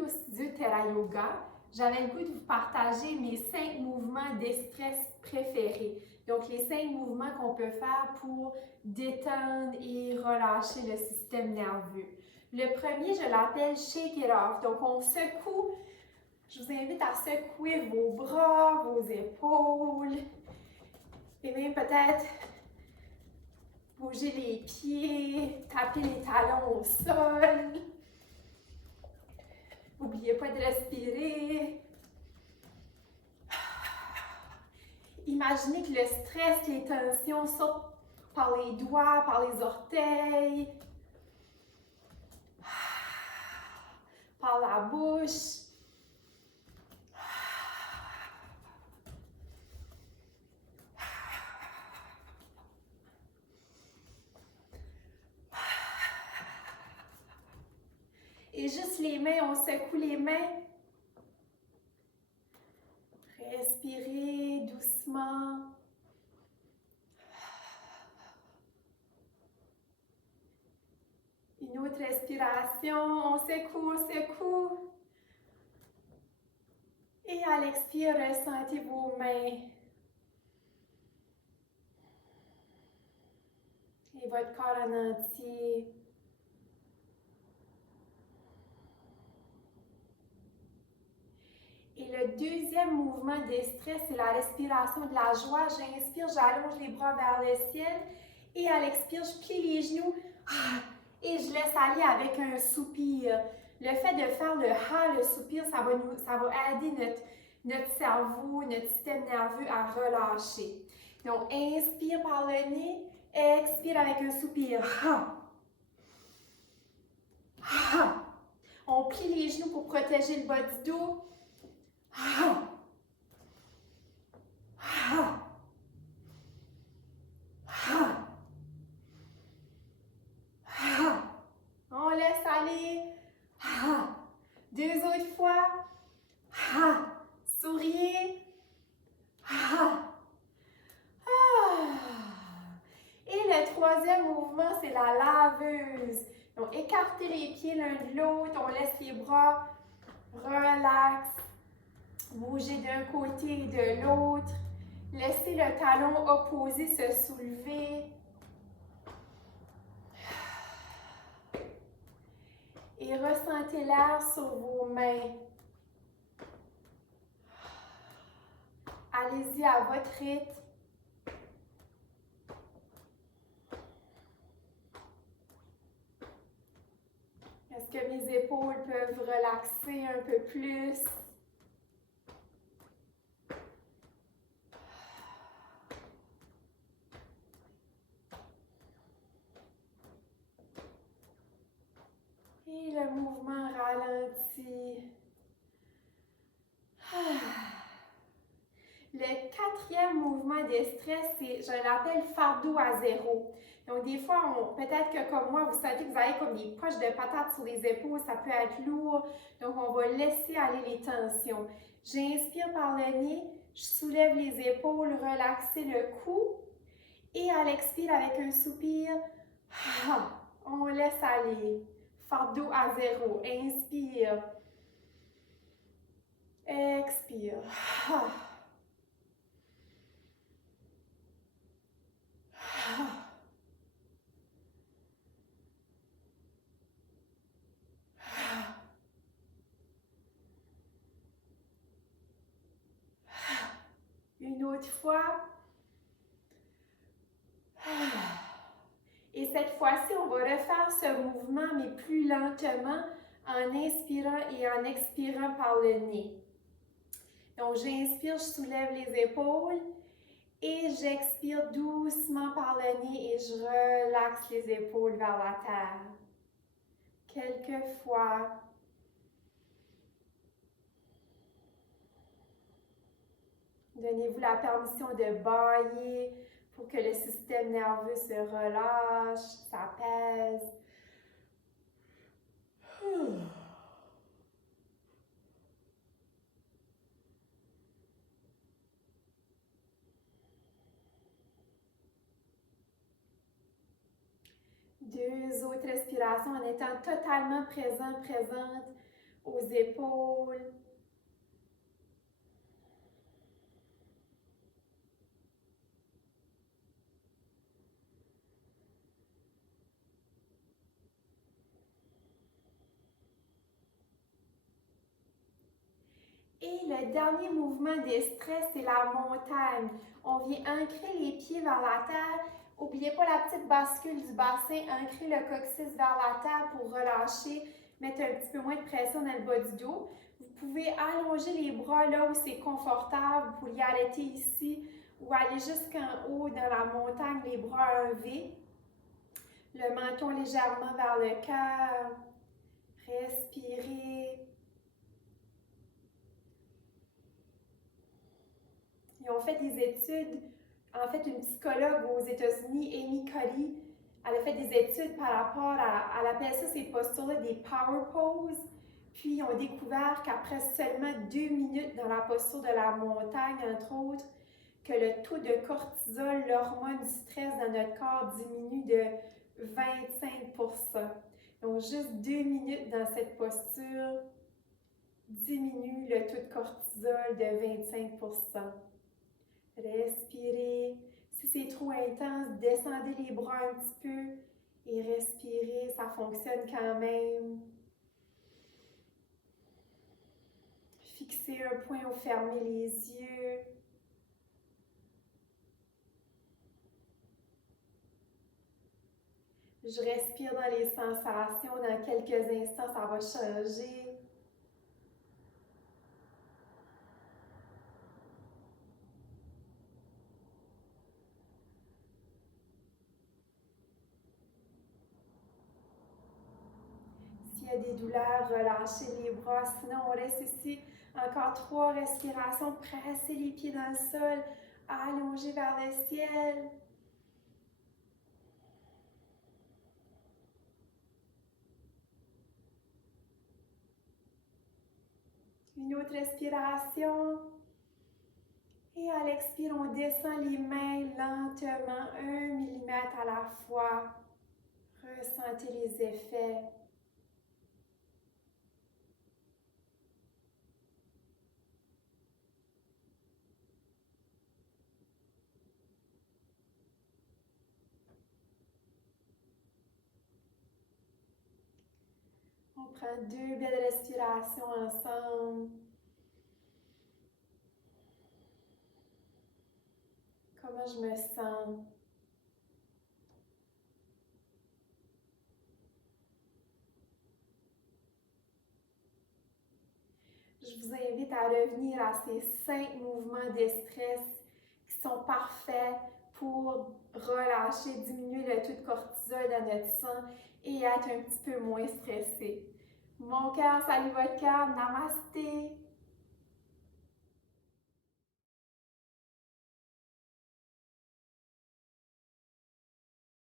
bienvenue au studio Terra Yoga. J'avais le goût de vous partager mes 5 mouvements d'estress préférés. Donc, les 5 mouvements qu'on peut faire pour détendre et relâcher le système nerveux. Le premier, je l'appelle Shake It Off. Donc, on secoue. Je vous invite à secouer vos bras, vos épaules. Et même peut-être bouger les pieds, taper les talons au sol. N'oubliez pas de respirer. Imaginez que le stress, les tensions sortent par les doigts, par les orteils, par la bouche. Et juste les mains, on secoue les mains. Respirez doucement. Une autre respiration, on secoue, on secoue. Et à l'expire, ressentez vos mains. Et votre corps en entier. Et le deuxième mouvement de stress, c'est la respiration de la joie. J'inspire, j'allonge les bras vers le ciel. Et à l'expire, je plie les genoux. Et je laisse aller avec un soupir. Le fait de faire le ha, le soupir, ça va aider notre cerveau, notre système nerveux à relâcher. Donc, inspire par le nez, expire avec un soupir. Ha. Ha. On plie les genoux pour protéger le bas du dos. Ha. Ha. Ha. Ha. On laisse aller. Ha. Deux autres fois. Ha. Souriez. Ha. Et le troisième mouvement, c'est la laveuse. Donc, écartez les pieds l'un de l'autre. On laisse les bras relax. Bougez d'un côté et de l'autre. Laissez le talon opposé se soulever. Et ressentez l'air sur vos mains. Allez-y à votre rythme. Est-ce que mes épaules peuvent relaxer un peu plus? Et le mouvement ralentit. Le quatrième mouvement de stress, je l'appelle fardeau à zéro. Donc, des fois, peut-être que comme moi, vous sentez que vous avez comme des poches de patates sur les épaules, ça peut être lourd. Donc, on va laisser aller les tensions. J'inspire par le nez, je soulève les épaules, relaxez le cou. Et à l'expire, avec un soupir, on laisse aller. Fardeau à zéro. Inspire. Expire. Une autre fois. Et cette fois-ci, on va refaire ce mouvement, mais plus lentement, en inspirant et en expirant par le nez. Donc, j'inspire, je soulève les épaules et j'expire doucement par le nez et je relaxe les épaules vers la terre. Quelques fois. Donnez-vous la permission de bâiller pour que le système nerveux se relâche, s'apaise. Deux autres respirations en étant totalement présente aux épaules. Et le dernier mouvement de stress, c'est la montagne. On vient ancrer les pieds vers la terre. N'oubliez pas la petite bascule du bassin. Ancrer le coccyx vers la terre pour relâcher, mettre un petit peu moins de pression dans le bas du dos. Vous pouvez allonger les bras là où c'est confortable. Vous pouvez arrêter ici ou aller jusqu'en haut dans la montagne, les bras à un V. Le menton légèrement vers le cœur. Respirez. Ils ont fait des études, en fait, une psychologue aux États-Unis, Amy Cuddy, elle a fait des études par rapport elle appelle ça ces postures-là des power poses. Puis ils ont découvert qu'après seulement 2 minutes dans la posture de la montagne, entre autres, que le taux de cortisol, l'hormone du stress dans notre corps, diminue de 25%. Donc juste 2 minutes dans cette posture diminue le taux de cortisol de 25%. Respirez. Si c'est trop intense, descendez les bras un petit peu et respirez. Ça fonctionne quand même. Fixez un point ou fermez les yeux. Je respire dans les sensations. Dans quelques instants, ça va changer. S'il y a des douleurs, relâchez les bras. Sinon, on reste ici. Encore 3 respirations. Pressez les pieds dans le sol. Allongez vers le ciel. Une autre respiration. Et à l'expire, on descend les mains lentement, 1 millimètre à la fois. Ressentez les effets. On prend 2 belles respirations ensemble. Comment je me sens? Je vous invite à revenir à ces 5 mouvements de stress qui sont parfaits pour relâcher, diminuer le taux de cortisol dans notre sang et être un petit peu moins stressé. Mon cœur, salue votre cœur. Namasté!